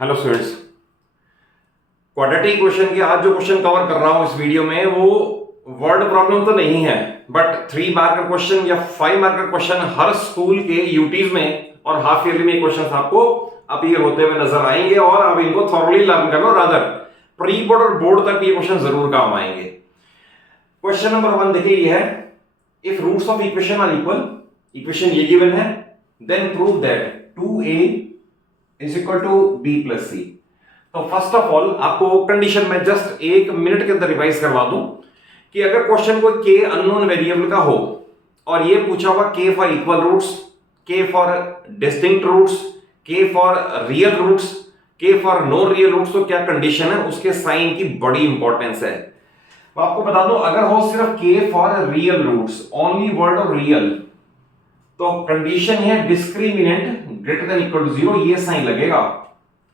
Hello students, quadratic question के आज जो क्वेश्चन कवर कर रहा हूं इस वीडियो में वो वर्ड प्रॉब्लम तो नहीं है, बट 3 मार्क का क्वेश्चन या 5 मार्क का क्वेश्चन हर स्कूल के यूटीज में और हाफ ईयरली में क्वेश्चन आपको अपीयर होते हुए नजर आएंगे और अब इनको थॉरली लर्न कर लो। रादर प्री बोर्ड और बोर्ड तक ये क्वेश्चन जरूर काम आएंगे। क्वेश्चन नंबर 1 देखिए, ये है if roots of equation are equal, equation ये गिवन है, then prove that 2a is equal to b plus c। तो फर्स्ट ऑफ ऑल आपको कंडीशन में जस्ट 1 मिनट के अंदर रिवाइज करवा दूं कि अगर क्वेश्चन कोई k अननोन वेरिएबल का हो और ये पूछा हुआ k for equal roots, k for distinct roots, k for real roots, k for no real roots, तो क्या कंडीशन है, उसके साइन की बड़ी इंपॉर्टेंस है। तो आपको बता दूं, अगर हो सिर्फ k for real roots, only word of real, तो कंडीशन है discriminant greater than equal to 0, ये साइन लगेगा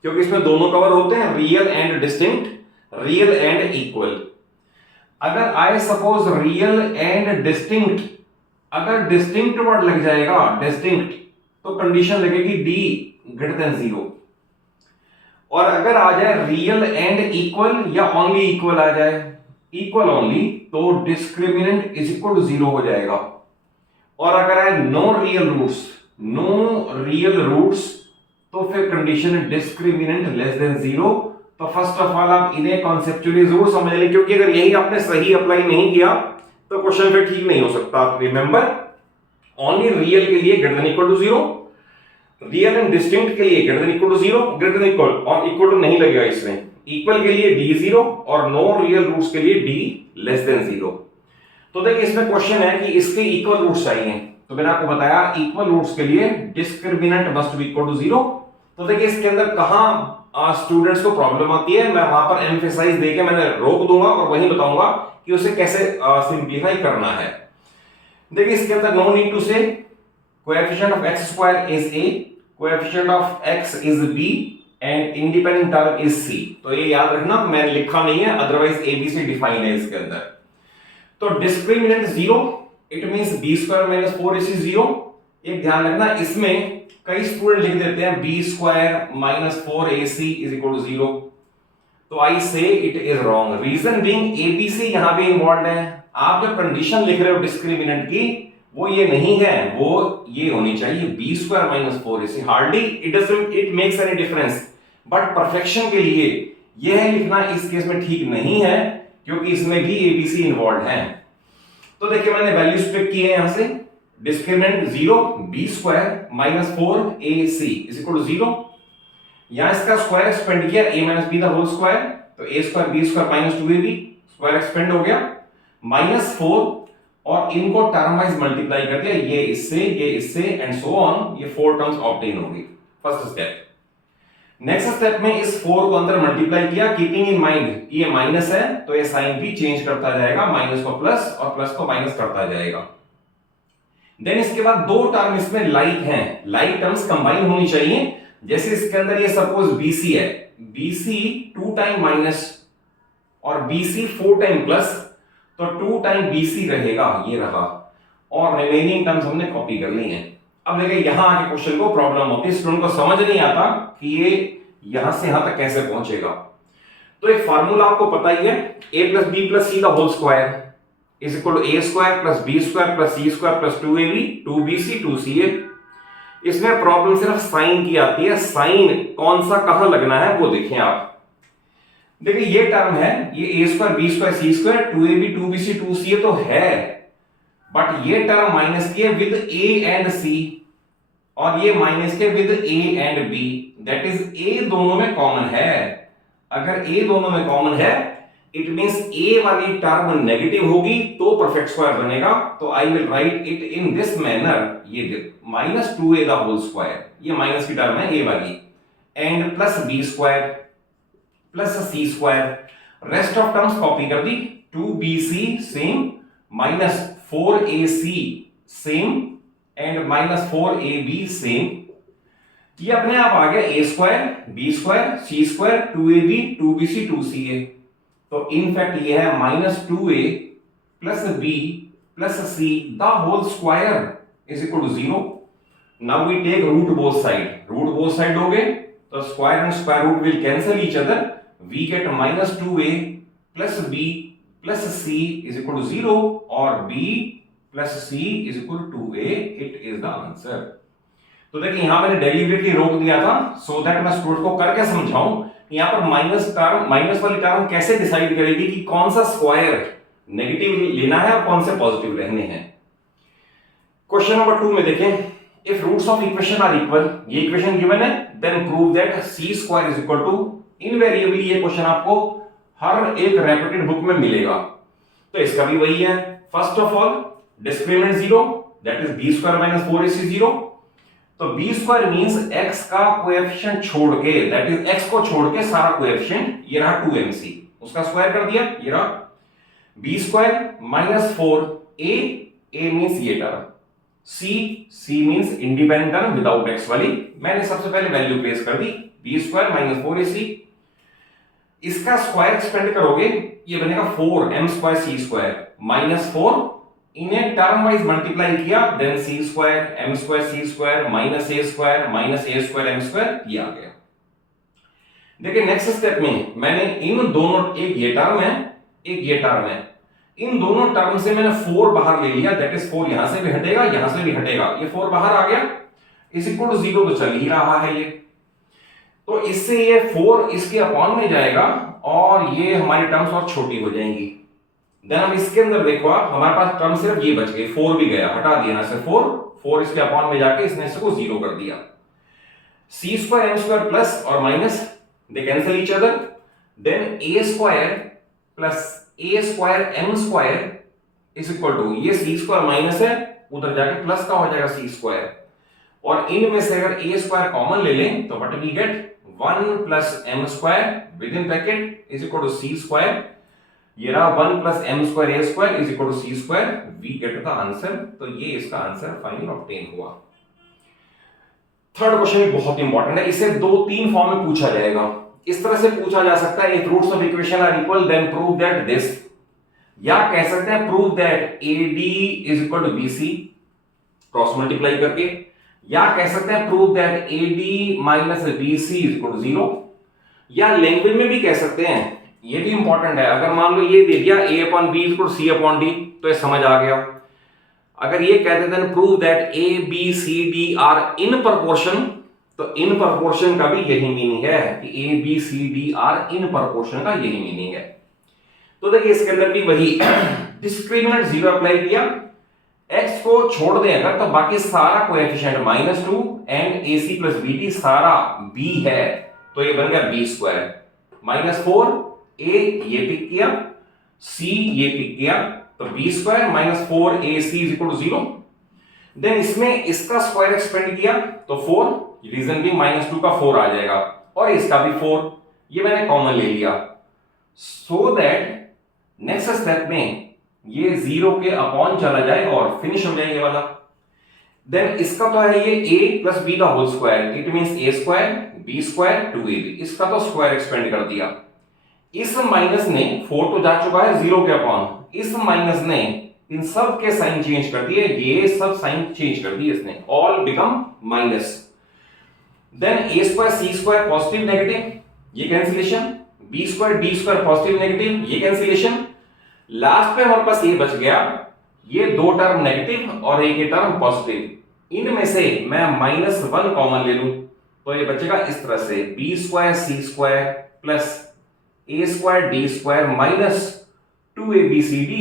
क्योंकि इसमें दोनों कवर होते हैं, real and distinct, real and equal. अगर I suppose real and distinct, अगर डिस्टिंक्ट वर्ड लग जाएगा डिस्टिंक्ट, तो कंडीशन लगेगी डी ग्रेटर देन 0। और अगर आ जाए रियल एंड इक्वल या ओनली इक्वल आ जाए, इक्वल ओनली, तो डिस्क्रिमिनेंट इज इक्वल टू 0 हो जाएगा। और अगर है no real roots, no real roots, तो फिर कंडीशन है डिस्क्रिमिनेंट लेस देन 0। तो फर्स्ट ऑफ ऑल आप इन्हें कॉन्सेप्चुअली जरूर समझ लें, क्योंकि अगर यही आपने सही अप्लाई नहीं किया तो क्वेश्चन फिर ठीक नहीं हो सकता। रिमेंबर, ओनली रियल के लिए greater than equal to 0, real and distinct के लिए greater than equal to 0, greater than equal और इक्वल टू नहीं लगेगा इसमें, इक्वल के लिए d 0 और नो रियल रूट्स के लिए d लेस देन 0। तो देखिए इसमें क्वेश्चन है कि इसके इक्वल रूट्स चाहिए, तो मैंने आपको बताया इक्वल रूट्स के लिए discriminant must be equal to 0। तो देखिए इसके अंदर कहां स्टूडेंट्स को प्रॉब्लम आती है, मैं वहां पर एम्फेसाइज देके मैंने रोक दूंगा और वही बताऊंगा कि उसे कैसे सिंप्लीफाई करना है। देखिए इसके अंदर नो नीड टू से coefficient of x square is a, coefficient of x is b and independent term is c। तो ये याद रखना, मैंने लिखा नहीं है, अदरवाइज abc डिफाइन है इसके अंदर। तो discriminant 0, it means b square minus 4ac 0। एक ध्यान रखना, इसमें कई स्टूडेंट लिख देते हैं b square minus 4ac is equal to 0, तो I say it is wrong. Reason being abc यहां भी इन्वॉल्व है। आप जो कंडीशन लिख रहे हो डिस्क्रिमिनेंट की, वो ये नहीं है, वो ये होनी चाहिए b square minus 4ac। Hardly it makes any difference, but perfection के लिए यह लिखना इस केस में ठीक नहीं है, क्योंकि इसमें भी abc इन्वॉल्व है। तो देखिए मैंने वैल्यूज पिक किए हैं यहां से, discriminant 0, b square minus 4ac is equal to 0। यहां इसका स्क्वायर एक्सपेंड किया, a minus b the whole square, तो a square b square minus 2ab, square expand हो गया, माइनस 4, और इनको टर्म वाइज मल्टीप्लाई कर दिया, ये इससे एंड सो ऑन, ये 4 टर्म्स ऑब्टेन होगी। First step. नेक्स्ट स्टेप में इस 4 को अंदर मल्टीप्लाई किया, कीपिंग इन माइंड ये माइनस है, तो ये साइन भी चेंज करता जाएगा, माइनस को प्लस और प्लस को माइनस करता जाएगा। देन इसके बाद 2 टर्म इसमें लाइक हैं, लाइक टर्म्स कंबाइन होनी चाहिए। जैसे इसके अंदर ये सपोज BC है, BC 2 टाइम माइनस और BC 4 टाइम प्लस, तो 2 टाइम BC रहेगा, ये रहा, और रिमेनिंग टर्म्स हमने कॉपी कर ली हैं। अब देखिए यहां आके क्वेश्चन को प्रॉब्लम होती है, स्टूडेंट को समझ नहीं आता कि ये यहां से यहां तक कैसे पहुंचेगा। तो एक फार्मूला आपको पता ही है, a plus b plus c the whole square is equal to a square plus b square plus c square plus 2ab 2bc 2ca। इसमें प्रॉब्लम सिर्फ साइन की आती है, साइन कौन सा कहां लगना है वो देखें आप। देखिए ये टर्म है, ये a square b square c square 2ab 2bc 2ca तो है, बट ये टर्म माइनस की है विद a एंड c, और ये माइनस के with a and b, that is a दोनों में कॉमन है। अगर a दोनों में कॉमन है, इट मींस a वाली टर्म नेगेटिव होगी तो परफेक्ट स्क्वायर बनेगा। तो I will write it in this manner, ये minus 2a the whole square, ये माइनस की टर्म है a वाली, and plus b square plus c square, rest of terms copy कर दी, 2bc same, minus 4ac same and minus 4ab same. ये अपने आप आ गया a square b square c square 2ab 2bc 2ca। तो इनफैक्ट ये है minus 2a plus b plus c the whole square is equal to 0। Now we take root both side, root both side हो गए, तो square and square root will cancel each other, we get minus 2a plus b plus c is equal to 0 और b plus c is equal to 2a, it is the answer. तो देखिए यहां मैंने deliberately रोक दिया था so that मैं student को करके समझाऊं यहां पर माइनस वाली टर्म कैसे डिसाइड करेगी कि कौन सा स्क्वायर नेगेटिव लेना है और कौन से पॉजिटिव रहने हैं। क्वेश्चन नंबर 2 में देखें, if roots of equation are equal, ये इक्वेशन गिवन है, then prove that c square is equal to, invariably ये क्वेश्चन आपको हर एक रेपिटेड बुक में मिलेगा, तो इसका भी वही है। First of all discriminant 0, that is b square minus 4ac 0, तो b स्क्वायर मींस x का कोएफिशिएंट छोड़ के, दैट इज x को छोड़ के सारा कोएफिशिएंट, ये रहा 2mc, उसका स्क्वायर कर दिया, ये रहा b square minus 4a, a means ये term, c means independent term without x वाली, मैंने सबसे पहले वैल्यू प्लेस कर दी, b स्क्वायर माइनस 4ac, इसका स्क्वायर एक्सपेंड करोगे ये बनेगा 4m square c square minus 4, इन्हें टर्म वाइज मल्टीप्लाई किया, then c square m square c square minus a square minus a square m square, ये आ गया। देखिए नेक्स्ट स्टेप में मैंने इन दोनों, एक ये टर्म है एक ये टर्म है, इन दोनों टर्म से मैंने 4 बाहर ले लिया, दैट इज 4 यहां से भी हटेगा यहां से भी हटेगा, ये 4 बाहर आ गया, इज इक्वल टू 0 तो चल ही रहा है ये, तो इससे ये 4 इसके अपॉन में जाएगा और ये हमारी टर्म्स और छोटी हो जाएंगी। देन हम इसके अंदर देखो, आप हमारे पास टर्म सिर्फ ये बच गई, 4 भी गया, हटा दिया ना से 4 इसके अपॉन में जाके इसने इसको 0 कर दिया। c square m square plus और minus they cancel each other, then a square plus a square m square is equal to, ये c स्क्वायर माइनस है उधर जाके प्लस का हो जाएगा c स्क्वायर, और इनमें से अगर a स्क्वायर कॉमन ले लें तो what we get 1 plus m square within bracket is equal to c square, ये रहा 1 plus m square a square is equal to c square, we get the answer, तो ये इसका answer final obtain हुआ। Third question बहुत important है, इसे 2-3 form में पूछा जाएगा। इस तरह से पूछा जा सकता है, if roots of equation are equal then prove that this, या कह सकते हैं prove that AD is equal to BC cross multiply करके, या कह सकते हैं prove that AD minus BC is equal to 0, या लैंग्वेज में भी कह सकते हैं, ये भी इंपॉर्टेंट है, अगर मान लो ये दे दिया A upon B is equal to C upon D, तो ये समझ आ गया। अगर ये कहते then prove that A B C D are in proportion, तो इन प्रोपोर्शन का भी यही मीनिंग है कि A B C D are in proportion का यही मीनिंग है। तो देखिए इसके अंदर भी वही डिस्क्रिमिनेंट 0 अप्लाई किया, x को छोड़ दें अगर तो बाकी सारा coefficient -2 and AC plus BD सारा b है, तो ये बन गया b स्क्वायर -4, a ये पिक किया, c ये पिक किया, तो b square -4ac is equal to 0, then इसमें इसका स्क्वायर एक्सपेंड किया तो 4, रीजन भी -2 का 4 आ जाएगा, और इसका भी 4, ये मैंने कॉमन ले लिया, सो दैट नेक्स्ट स्टेप में ये 0 के अपॉन चला जाए और फिनिश हो जाए ये वाला। देन इसका तो है ये a प्लस b का whole square, it means a square b square 2ab, इसका तो स्क्वायर एक्सपेंड कर दिया, इस माइनस ने 4 तो जा चुका है 0 के अपॉन, इस माइनस ने इन सब के साइन चेंज कर दिए, ये सब साइन चेंज कर दिए इसने, all become minus, then a square c square positive negative, ये cancellation, b square d square positive negative, ये कैंसिलेशन, लास्ट में हमारे पास ये बच गया, ये 2 टर्म नेगेटिव और एक ये टर्म पॉजिटिव, इनमें से मैं -1 कॉमन ले लूं तो ये बचेगा इस तरह से b square c square plus a square d square minus 2abcd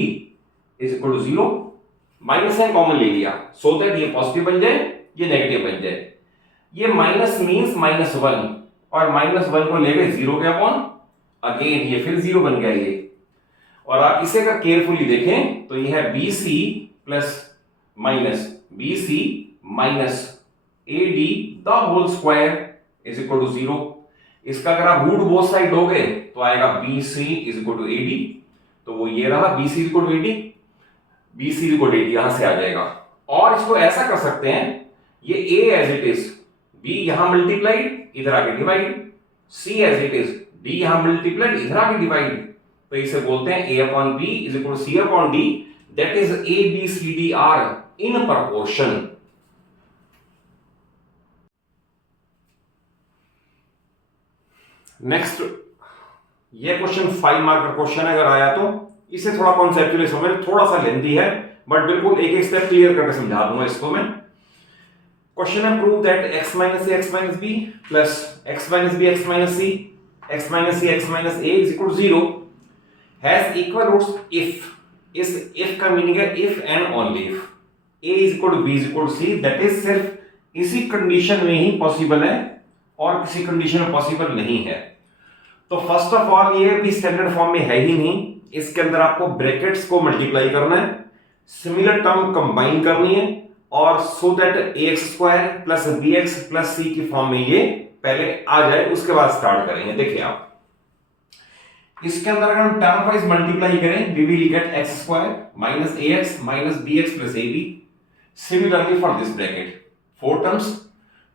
is equal to 0, minus है कॉमन ले लिया सो दैट ये पॉजिटिव बन जाए ये नेगेटिव बन जाए, ये माइनस मींस -1 और -1 को ले गए 0 के अपॉन, अगेन ये फिर 0 बन गया ये, और आप इसे अगर केयरफुली देखें तो ये है BC plus minus BC minus AD the whole square is equal to 0, इसका अगर आप रूट बोथ साइड दोगे तो आएगा BC is equal to AD, तो वो ये रहा BC is equal to AD, BC is equal to AD यहां से आ जाएगा, और इसको ऐसा कर सकते हैं, ये A as it is, B यहां मल्टीप्लाइड इधर आके divide, C as it is, D यहां मल्टीप्लाइड इधर आके डिवाइड, तो इसे बोलते हैं A upon B is equal to C upon D, that is A B C D are in proportion. Next, ये क्वेश्चन 5 मार्क का क्वेश्चन अगर आया तो इसे थोड़ा कॉन्सेप्चुअली समझ, थोड़ा सा लेंथी है बट बिल्कुल एक एक स्टेप क्लियर करके समझा दूंगा इसको मैं। क्वेश्चन है prove that x minus a x minus b plus x minus b x minus c x minus c x minus a is equal to 0 has equal roots if. इस if का meaning है if and only if a is equal to b is equal to c, that is सिर्फ इसी condition में ही possible है और किसी condition में पॉसिबल नहीं है। तो फर्स्ट ऑफ ऑल ये भी स्टैंडर्ड फॉर्म में है ही नहीं, इसके अंदर आपको ब्रैकेट्स को मल्टीप्लाई करना है, सिमिलर टर्म कंबाइन करनी है और so that ax² plus bx plus c की फॉर्म में ये पहले आ जाए, उसके बाद स्टार्ट करेंगे। देखिए आप इसके अंदर अगर हम टर्म वाइज मल्टीप्लाई करें we will get x² minus ax minus bx plus ab। Similarly for this bracket 4 terms,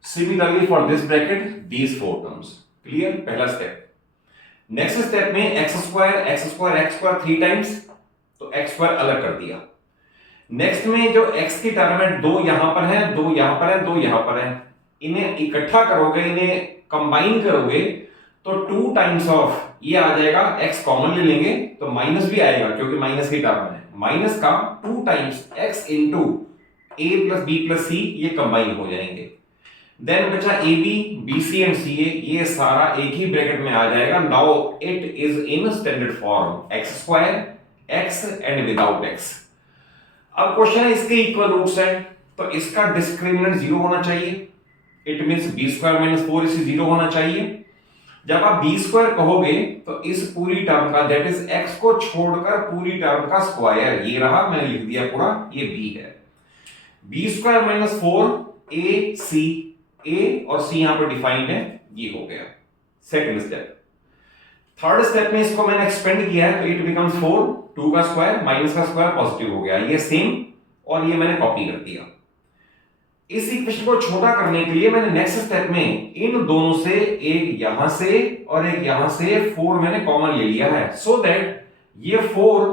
similarly for this bracket these 4 terms। Clear? पहला स्टेप। नेक्स्ट स्टेप में x² 3 टाइम्स, तो x² अलग कर दिया। Next में जो x की टर्म है, 2 यहां पर है, 2 यहां पर है, 2 यहां पर है, इन्हें इकट्ठा करोगे, इन्हें कंबाइन करोगे तो 2 टाइम्स ऑफ ये आ जाएगा, x कॉमन ले लेंगे तो माइनस भी आएगा क्योंकि माइनस की टर्म है, माइनस का 2 times x into a plus b plus c, ये कंबाइन हो जाएंगे। देन बचा ab bc एंड ca, ये सारा एक ही ब्रैकेट में आ जाएगा। Now it is in standard form x² x and without x। अब क्वेश्चन है इसके इक्वल रूट्स है तो इसका डिस्क्रिमिनेंट 0 होना चाहिए, इट मींस b² - 4 इसे 0 होना चाहिए। जब आप b² कहोगे तो इस पूरी टर्म का, दैट इज x को छोड़कर पूरी टर्म का स्क्वायर, ये रहा, मैंने लिख दिया पूरा, ये b है। b² - 4 ac, a और c यहां पर डिफाइंड है, ये हो गया सेकंड स्टेप। थर्ड स्टेप में इसको मैंने एक्सपेंड किया है तो इट बिकम्स 4, 2 का स्क्वायर माइनस का स्क्वायर पॉजिटिव हो गया, ये सेम, और ये मैंने कॉपी कर दिया। इस इक्वेशन को छोटा करने के लिए मैंने नेक्स्ट स्टेप में इन दोनों से, एक यहां से और एक यहां से, 4 मैंने कॉमन ले लिया है, सो दैट ये 4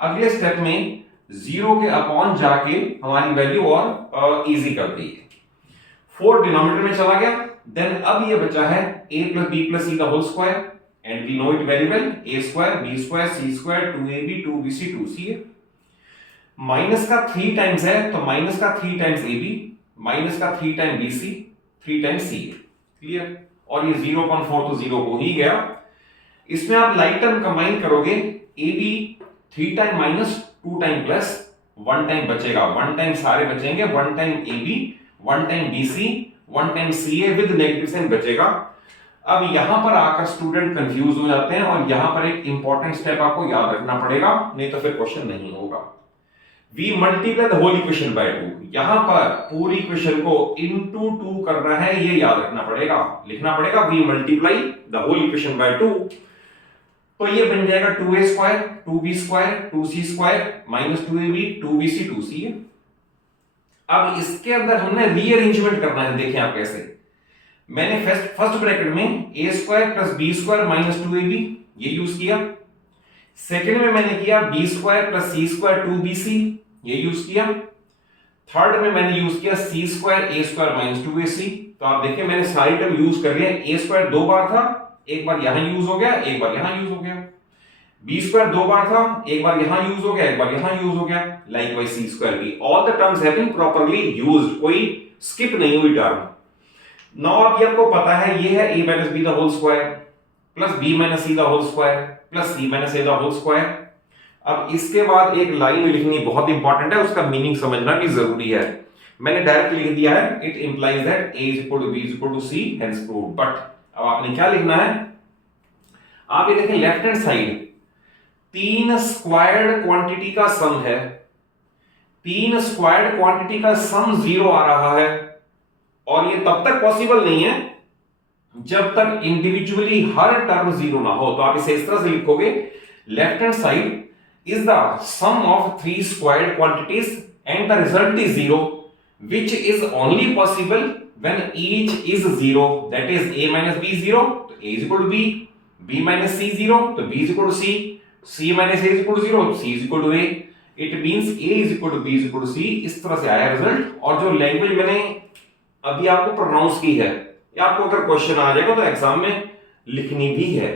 अगले स्टेप में 0 के अपॉन जाके हमारी वैल्यू और इजी कर दी है। 4 डिनोमिनेटर में चला गया। देन अब ये बचा है a plus b plus c का whole square and we know it very well, a² b² c² 2ab 2bc 2ca। Minus का 3 टाइम्स है तो माइनस का 3 टाइम्स ab, माइनस का 3 time bc, 3 time ca। Clear? और ये 0.4 तो 0 हो ही गया। इसमें आप लाइक टर्म कंबाइन करोगे, ab 3 time minus 2 time plus 1 time बचेगा, 1 टाइम सारे बचेंगे, 1 time ab 1 time bc 1 time ca with negative sign बचेगा। अब यहां पर आकर स्टूडेंट कंफ्यूज हो जाते हैं और यहां पर एक इंपॉर्टेंट स्टेप आपको याद रखना पड़ेगा, नहीं तो फिर क्वेश्चन नहीं होगा। We multiply the whole equation by 2, यहां पर पूरी इक्वेशन को इनटू 2 करना है, ये याद रखना पड़ेगा, लिखना पड़ेगा we multiply the whole equation by 2। तो ये बन जाएगा 2a² 2b² 2c² minus 2ab 2bc 2ca। अब इसके अंदर हमने रीअरेंजमेंट करना है, देखें आप कैसे। मैंने फर्स्ट ब्रैकेट में a² plus b² minus 2ab ये यूज किया। सेकंड में मैंने किया b² प्लस c² 2bc ये यूज किया। थर्ड में मैंने यूज किया c² a² माइनस 2ac। तो आप देखिए मैंने सारी टर्म यूज कर लिया। a² 2 बार था, एक बार यहां यूज हो गया, एक बार यहां यूज हो गया। b² 2 बार था, एक बार यहां यूज हो गया, एक बार यहां यूज हो गया। लाइकवाइज c² भी, all the terms have been properly used, कोई स्किप नहीं हुई टर्म। नाउ अब ये आपको पता है, ये है a minus b the whole square plus b minus c the whole square plus c minus a the whole square. अब इसके बाद एक लाइन लिखनी बहुत इंपॉर्टेंट है, उसका मीनिंग समझना भी जरूरी है। मैंने डायरेक्ट लिख दिया है, it implies that a is equal to b is equal to c, hence proved. But अब आपने क्या लिखना है, आप ये देखें left hand side 3 squared quantity का सम है, 3 स्क्वायर्ड क्वांटिटी का सम 0 आ रहा है, और ये तब तक पॉसिबल नहीं है जब तक इंडिविजुअली हर टर्म 0 ना हो। तो आप इसे इस तरह से लिखोगे, left hand side is the sum of 3 squared quantities and the result is 0, which is only possible when each is 0, that is a minus b 0, तो a is equal to b, b minus c 0, तो b is equal to c, c minus a is equal to 0, c is equal to a, it means a is equal to b is equal to c। इस तरह से आया result. और जो language मैंने अभी आपको प्रोनाउंस की है, या आपको अगर क्वेश्चन आ जाएगा तो एग्जाम में लिखनी भी है।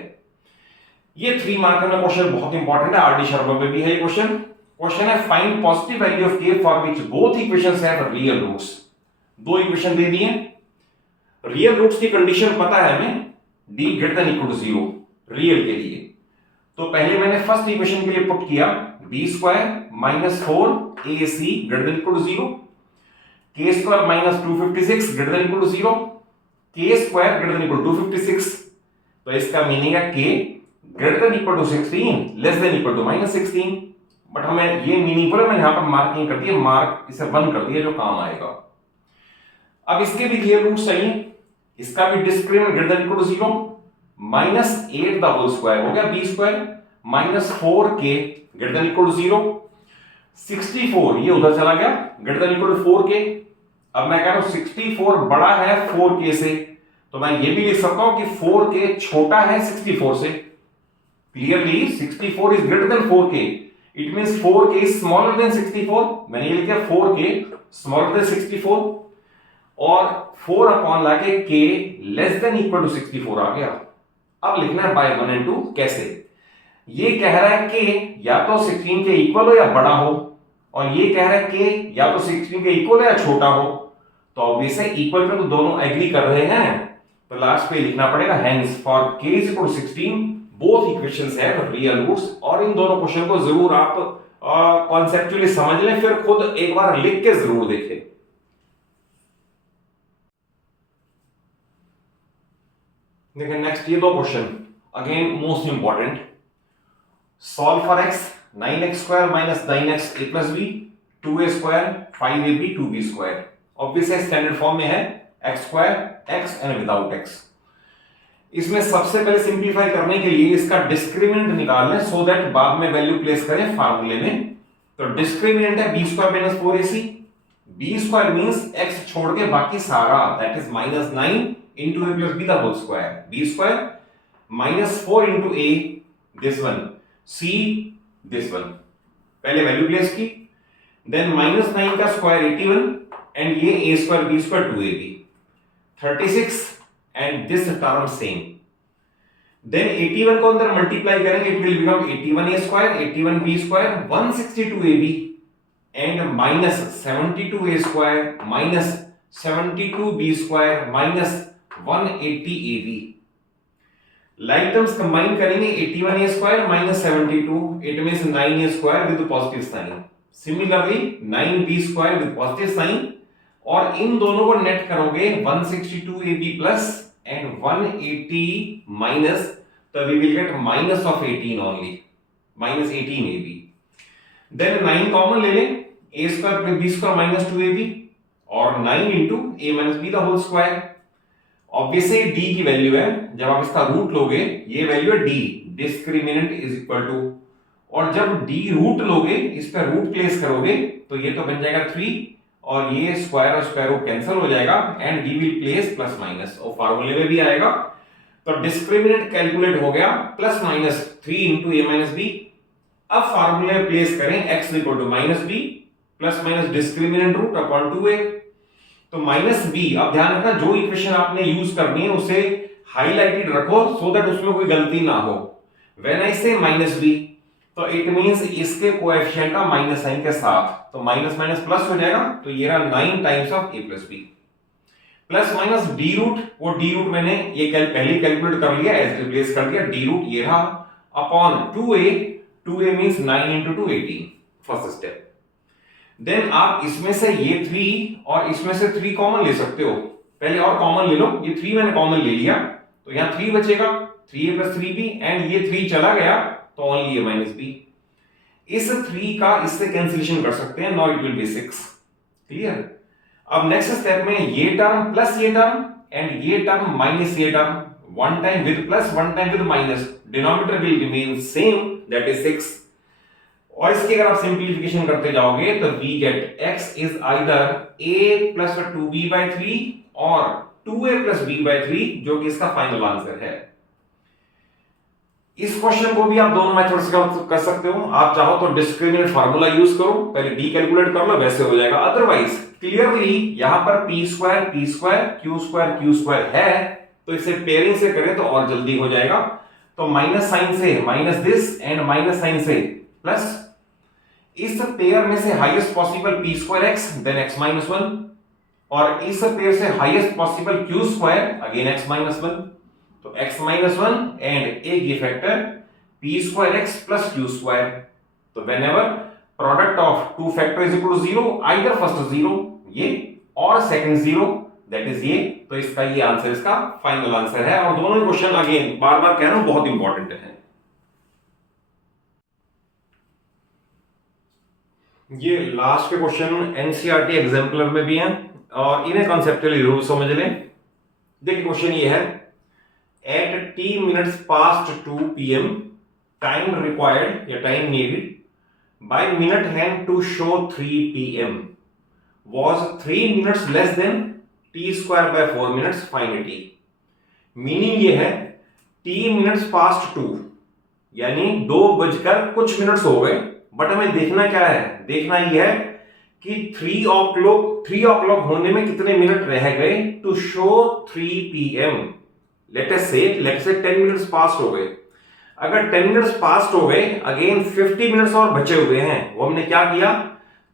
ये 3 मार्कर का क्वेश्चन बहुत इंपॉर्टेंट है, आरडी शर्मा में भी है ये क्वेश्चन। क्वेश्चन है find positive value of k for which both equations have real roots. दो इक्वेशन दे दिए, रियल रूट्स की कंडीशन पता है हमें, d greater than equal to 0 real के लिए। तो पहले मैंने फर्स्ट इक्वेशन के लिए पुट किया b square minus 4ac greater than equal to 0, k square minus 256 greater than equal to 0, k square greater than equal to 256। तो इसका मीनिंग है k greater than equal to 16 less than equal to minus 16। But हमें ये meaningful है, मैंने यहां पर marking कर दी है, मार्क इसे 1 कर दिया जो काम आएगा। अब इसके भी रियल रूट्स चाहिए, इसका भी discriminant greater than equal to 0, minus 8 the whole square हो गया b square minus 4k greater than equal to 0, 64 ये उधर चला गया greater than equal to 4k। अब मैं कह रहा हूं 64 बड़ा है 4k से, तो मैं ये भी लिख सकता हूं कि 4k छोटा है 64 से। Clearly 64 is greater than 4k, it means 4k is smaller than 64। मैंने ये लिखा 4k स्मॉलर देन 64 और 4 अपॉन लाके k less than equal to 64 आ गया। अब लिखना है बाय 1 एंड 2। कैसे? ये कह रहा है कि या तो 16 के इक्वल हो या बड़ा हो, और ये कह रहा है कि या तो 16 के इक्वल हो या छोटा हो। तो ऑब्वियस है इक्वल पे तो दोनों एग्री कर रहे हैं, तो लास्ट पे लिखना पड़ेगा hence for k is equal to 16 both equations have real roots. और इन दोनों क्वेश्चन को जरूर आप कॉन्सेप्चुअली समझ लें, फिर खुद एक बार लिख के जरूर देखें। देखिए नेक्स्ट ये दो question again most important. Solve for x 9x square minus 9x a plus b 2a square 5ab 2b square. Obviously standard form में है x square x and without x। इसमें सबसे पहले सिंपलीफाई करने के लिए इसका डिस्क्रिमिनेंट निकाल लें सो दैट बाद में वैल्यू प्लेस करें फार्मूले में। तो डिस्क्रिमिनेंट है b square minus 4ac, b square means x छोड़ के बाकी सारा, that is minus 9 into a plus b the whole square, b square minus 4 into a this one, c this one। पहले वैल्यू प्लेस की, then minus 9 का square 81 and ये a square b square 2ab 36 and this term same. Then 81 को अंदर multiply करेंगे, it will become 81a square 81b square 162ab and minus 72a square minus 72b square minus 180ab। Like terms combine करेंगे 81a square minus 72, it means 9a square with positive sign, similarly 9b square with positive sign, और इन दोनों को net करोगे 162ab plus and 180 minus, तो we will get minus of 18 only, minus 18ab। Then 9 common ले लें, a square plus b square minus 2ab और 9 into a minus b the whole square. Obviously d की value है, जब आप इसका root लोगे ये वैल्यू है d, discriminant is equal to, और जब d रूट लोगे इस पे रूट प्लेस करोगे तो ये तो बन जाएगा 3 और ये स्क्वायर और स्क्वायर रूट कैंसिल हो जाएगा and we will place plus minus, और फार्मूले में भी आएगा। तो डिस्क्रिमिनेंट कैलकुलेट हो गया plus minus 3 into a minus b। अब फार्मूले में प्लेस करें x equal to minus b plus minus discriminant root upon 2a, तो माइनस b। अब ध्यान रखना जो इक्वेशन आपने यूज करनी है उसे हाईलाइटेड रखो सो दैट उसमें कोई गलती ना हो। व्हेन आई से माइनस b तो इट मींस इसके कोएफिशिएंट का माइनस साइन के साथ, तो माइनस माइनस प्लस हो जाएगा, तो ये रहा 9 times of a plus b plus minus d root, वो d रूट मैंने ये पहले कैलकुलेट कर लिया, एज रिप्लेस कर दिया, d रूट ये रहा upon 2a means 9 into 2 18 first step. Then आप इसमें से ये 3 और इसमें से 3 कॉमन ले सकते हो, पहले और कॉमन ले लो, ये 3 मैंने कॉमन ले लिया तो यहां 3 बचेगा, 3a प्लस 3b एंड ये 3 चला गया तो ओनली a माइनस b। इस 3 का इससे कैंसिलेशन कर सकते हैं, now it will be 6। Clear? अब नेक्स्ट स्टेप में ये टर्म प्लस ये टर्म एंड ये टर्म माइनस ये term, one time with plus one time with minus, denominator will remain same that is 6। और इसकी अगर आप सिंपलीफिकेशन करते जाओगे तो we get x is either a plus 2b by 3 और 2a प्लस b बाई 3, जो कि इसका फाइनल आंसर है। इस क्वेश्चन को भी आप दोनों मेथड से कर सकते हो, आप चाहो तो डिस्क्रिमिनेंट फार्मूला यूज करो, पहले d कैलकुलेट कर लो, वैसे हो जाएगा। अदरवाइज क्लियरली यहां पर p स्क्वायर q स्क्वायर है तो इसे पेयरिंग से करें तो और जल्दी हो जाएगा। तो माइनस साइन से minus this and minus sign से प्लस, इस पेयर में से highest possible P square X then X minus one, और इस पेयर से highest possible Q square again X minus one. तो एक्स माइनस वन एंड एक ये factor P square X plus Q square. तो whenever product of two factor is equal to zero, either first zero ये और second zero that is ये, तो इसका ये आंसर इसका फाइनल आंसर है। और दोनों क्वेश्चन अगेन बार बार कह रहा हूं बहुत इंपॉर्टेंट है। ये लास्ट के क्वेश्चन एनसीईआरटी एग्जाम्पलर में भी हैं और इन्हें कॉन्सेप्चुअली रूल समझ लें। देखिए क्वेश्चन ये है, eight t minutes past 2 p.m. time required या time needed by minute hand to show 3 p.m. was 3 minutes less than t square by 4 minutes, find t। Meaning ये है t minutes past 2 यानी 2 बजकर कुछ मिनट्स हो गए, बट हमें देखना क्या है, देखना ये है कि 3 o'clock होने में कितने मिनट रह गए to show 3 p.m. Let us से 10 मिनट्स पास्ट हो गए। अगर 10 मिनट्स पास्ट हो गए अगेन 50 मिनट्स और बचे हुए हैं, वो हमने क्या किया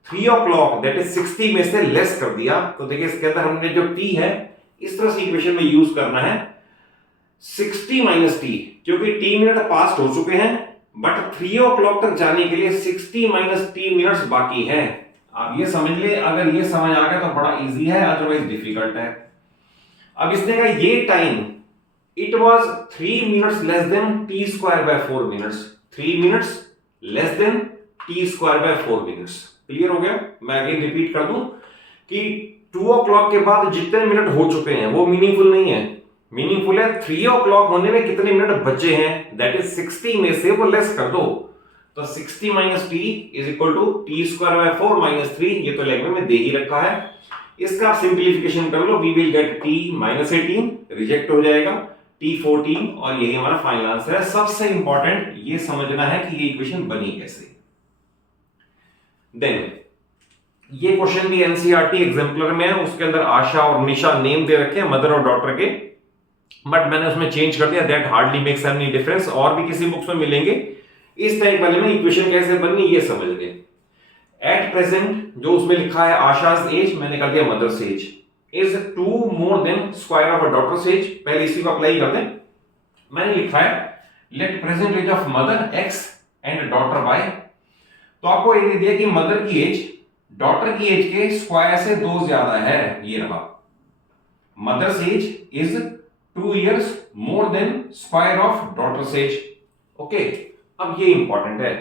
3 o'clock दैट इज 60 में से लेस कर दिया। तो देखिए इसके अंदर हमने जो t है इस तरह से इक्वेशन में यूज करना है 60 माइनस टी, क्योंकि t मिनट पास्ट हो चुके हैं बट 3 o'clock तक जाने के लिए 60 माइनस टी मिनट्स बाकी है। आप ये समझ ले, अगर ये समझ आ गया तो बड़ा इजी है, अदरवाइज डिफिकल्ट है। अब इसने कहा ये time it was 3 minutes less than t square by 4 minutes, 3 minutes less than t square by 4 minutes। Clear हो गया? मैं अगेन रिपीट कर दूं कि 2 o'clock के बाद जितने मिनट हो चुके हैं वो मीनिंगफुल नहीं है, मीनिंगफुल है 3 o'clock होने में कितने मिनट बचे हैं, दैट इज 60 में से वो लेस कर दो। तो 60 minus t is equal to t square by 4 minus 3, ये तो लैंग्वेज में दे ही रखा है। इसका आप सिंप्लीफिकेशन कर लो, we will get T minus 18 reject हो जाएगा, T14, और यही हमारा फाइनल आंसर है। सबसे इंपॉर्टेंट ये समझना है कि ये इक्वेशन बनी कैसे। देन ये क्वेश्चन भी एनसीईआरटी एग्जाम्पलर में है, उसके अंदर आशा और निशा नेम दे रखे हैं मदर और डॉटर के, बट मैंने उसमें चेंज कर दिया, that hardly makes any difference. और भी किसी बुक्स में मिलेंगे इस टाइप वाले में इक्वेशन कैसे बननी ये समझ लें। एट प्रेजेंट जो उसमें लिखा है आशाज एज, मैंने कर दिया mother's as is 2 more than square of a daughter's age। पहले इसी को अप्लाई करते हैं। मैंने लिखा है let present age of mother x and daughter y। तो आपको ये दिया कि मदर की एज डॉटर की एज के स्क्वायर से 2 ज्यादा है, ये रहा। Mother's age is 2 years more than square of daughter's age। Okay, अब ये इंपॉर्टेंट है,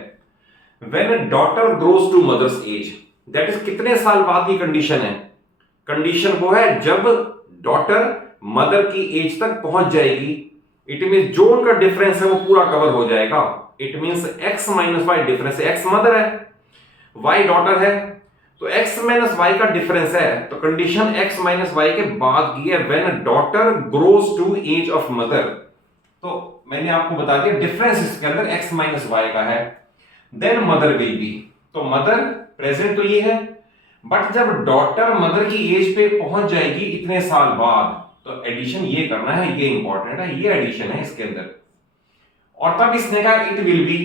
when a daughter grows to mother's age, that is कितने साल बाद की कंडीशन है, कंडीशन वो है जब डॉटर मदर की एज तक पहुंच जाएगी। इट मींस जो उनका डिफरेंस है वो पूरा कवर हो जाएगा। It means x minus y difference है, x मदर है y डॉटर है, तो x माइनस वाई का डिफरेंस है, तो कंडीशन x माइनस वाई के बाद की है when daughter grows to age of mother. तो मैंने आपको बता दिया डिफरेंस इसके अंदर x माइनस वाई का है। देन मदर विल बी, तो मदर प्रेजेंट तो ये है, बट जब डॉटर मदर की एज पे पहुंच जाएगी इतने साल बाद, तो एडिशन ये करना है, ये इंपॉर्टेंट है, ये एडिशन है इसके अंदर। और तब इसने कहा it will be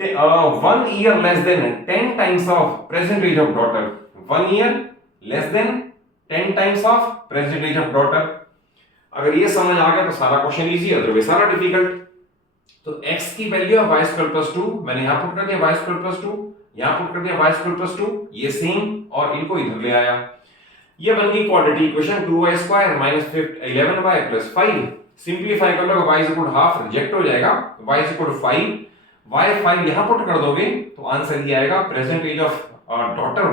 1 year less than 10 times of present age of daughter, 1 year less than 10 times of present age of daughter. अगर ये समझ आ गया तो सारा क्वेश्चन इजी है, अदरवाइज सारा डिफिकल्ट। तो x की वैल्यू है y स्क्वायर प्लस 2, मैंने यहां पुट कर दिया y स्क्वायर प्लस 2, यहां पुट कर दिया y स्क्वायर प्लस 2, ये सेम, और इनको इधर ले आया, ये बन गई quadratic equation 2y square minus 11y plus 5। Simplify कर लो, y is equal to half reject हो जाएगा, y is equal to 5, y 5 यहां पुट कर दोगे तो आंसर ये आएगा present age of daughter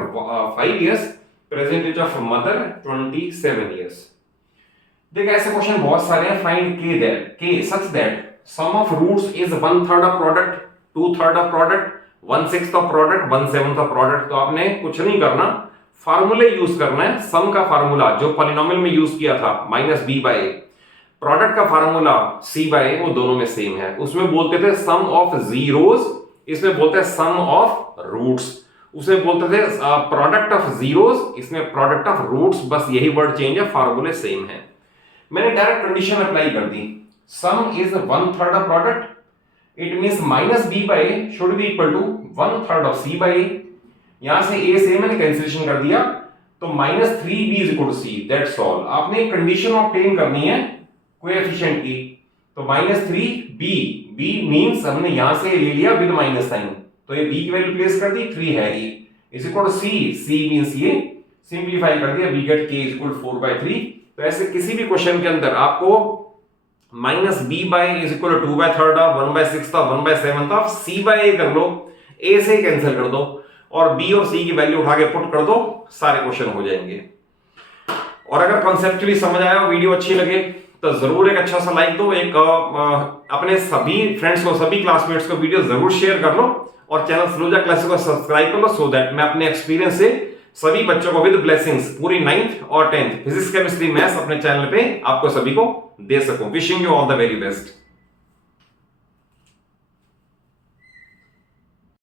5 years, present age of mother 27 years. देखिए ऐसे क्वेश्चन बहुत सारे हैं। Find k such that sum of roots is 1/3 of product, 2/3 of product, 1/6 of product, 1/7 of product। तो आपने कुछ नहीं करना, फार्मूले यूज करना है। सम का फार्मूला जो पॉलिनोमियल में यूज किया था -b/a, प्रोडक्ट का फार्मूला c/a, वो दोनों में सेम है। उसमें बोलते थे सम ऑफ जीरोस, इसमें बोलते हैं सम ऑफ रूट्स। उसमें बोलते थे प्रोडक्ट ऑफ जीरोस, इसमें प्रोडक्ट ऑफ रूट्स, बस यही वर्ड चेंज है, फार्मूले सेम है। मैंने डायरेक्ट कंडीशन अप्लाई कर दी, sum is 1/3 of product, it means minus B by A should be equal to 1/3 of C by A. यहां से ए से मैंने कैंसिलेशन कर दिया, तो -3b is equal to c, that's all. आपने कंडीशन ऑब्टेन करनी है कोएफिशिएंट की, तो -3b, b मींस हमने यहां से ले लिया विद माइनस साइन, तो ये b की वैल्यू प्लेस कर दी, 3 है ये, is equal to c, c means ये सिंपलीफाई कर दिया, we get k is equal 4/3। तो ऐसे किसी भी क्वेश्चन के अंदर आपको -b by is equal to 2/3 of 1/6 of 1/7 of c by a कर लो, a से कैंसिल कर दो और b और c की वैल्यू उठा के पुट कर दो, सारे क्वेश्चन हो जाएंगे। और अगर कॉन्सेप्चुअली समझ आया, वीडियो अच्छी लगे तो जरूर एक अच्छा सा लाइक दो, एक अपने सभी फ्रेंड्स को, सभी क्लासमेट्स को वीडियो जरूर शेयर कर लो और चैनल सलूजा क्लासेस को सब्सक्राइब कर लो, सो दैट मैं अपने एक्सपीरियंस से सभी बच्चों को विद ब्लेसिंग्स पूरी 9th और 10th फिजिक्स केमिस्ट्री मैथ्स अपने चैनल पे आपको सभी को दे सकूं। Wishing you all the very best.